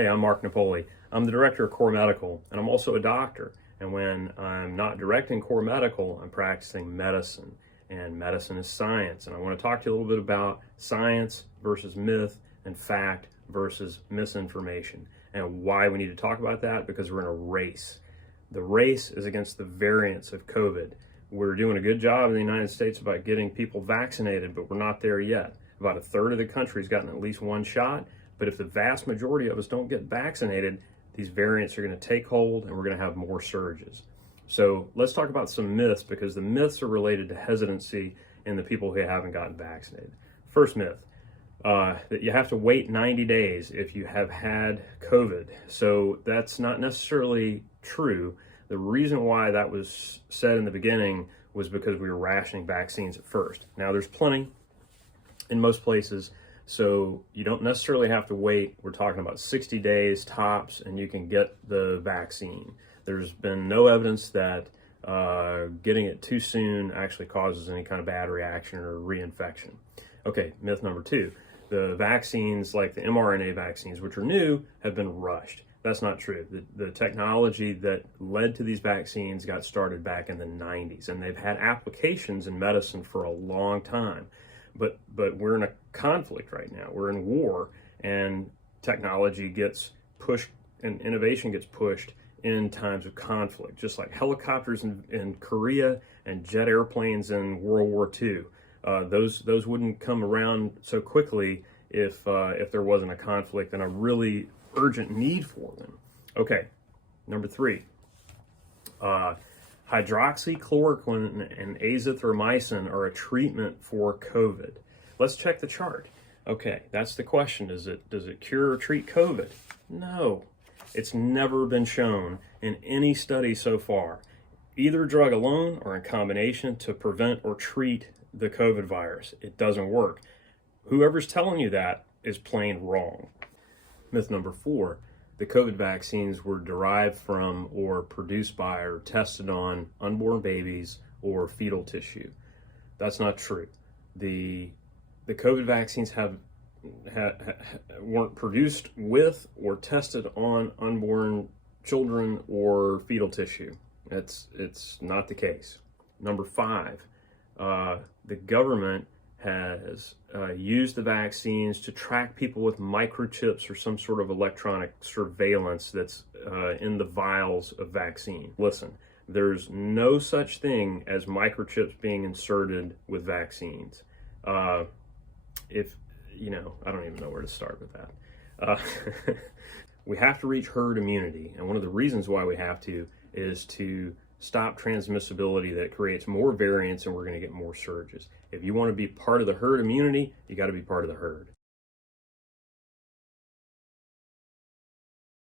Hey, I'm Mark Napoli. I'm the director of Cor Medical, and I'm also a doctor. And when I'm not directing Cor Medical, I'm practicing medicine. And medicine is science. And I want to talk to you a little bit about science versus myth and fact versus misinformation. And why we need to talk about that, because we're in a race. The race is against the variants of COVID. We're doing a good job in the United States about getting people vaccinated, but we're not there yet. About a third of the country's gotten at least one shot. But if the vast majority of us don't get vaccinated, these variants are going to take hold and we're going to have more surges. So let's talk about some myths, because the myths are related to hesitancy in the people who haven't gotten vaccinated. First myth, that you have to wait 90 days if you have had COVID. So that's not necessarily true. The reason why that was said in the beginning was because we were rationing vaccines at first. Now there's plenty in most places, so you don't necessarily have to wait. We're talking about 60 days tops and you can get the vaccine. There's been no evidence that getting it too soon actually causes any kind of bad reaction or reinfection. Okay, myth number two. The vaccines, like the mRNA vaccines, which are new, have been rushed. That's not true. The technology that led to these vaccines got started back in the 90s, and they've had applications in medicine for a long time. But we're in a conflict right now. We're in war, and technology gets pushed and innovation gets pushed in times of conflict, just like helicopters in Korea and jet airplanes in World War II. Those wouldn't come around so quickly if there wasn't a conflict and a really urgent need for them. Okay, number three. Hydroxychloroquine and azithromycin are a treatment for COVID. Let's check the chart. Okay, that's the question. Does it cure or treat COVID? No. It's never been shown in any study so far, either drug alone or in combination, to prevent or treat the COVID virus. It doesn't work. Whoever's telling you that is plain wrong. Myth number four. The COVID vaccines were derived from or produced by or tested on unborn babies or fetal tissue. That's not true. The COVID vaccines weren't produced with or tested on unborn children or fetal tissue. It's not the case. Number five, the government has used the vaccines to track people with microchips or some sort of electronic surveillance that's in the vials of vaccine. Listen, there's no such thing as microchips being inserted with vaccines. I don't even know where to start with that. We have to reach herd immunity, and one of the reasons why we have to is to stop transmissibility that creates more variants, and we're going to get more surges. If you want to be part of the herd immunity, you got to be part of the herd.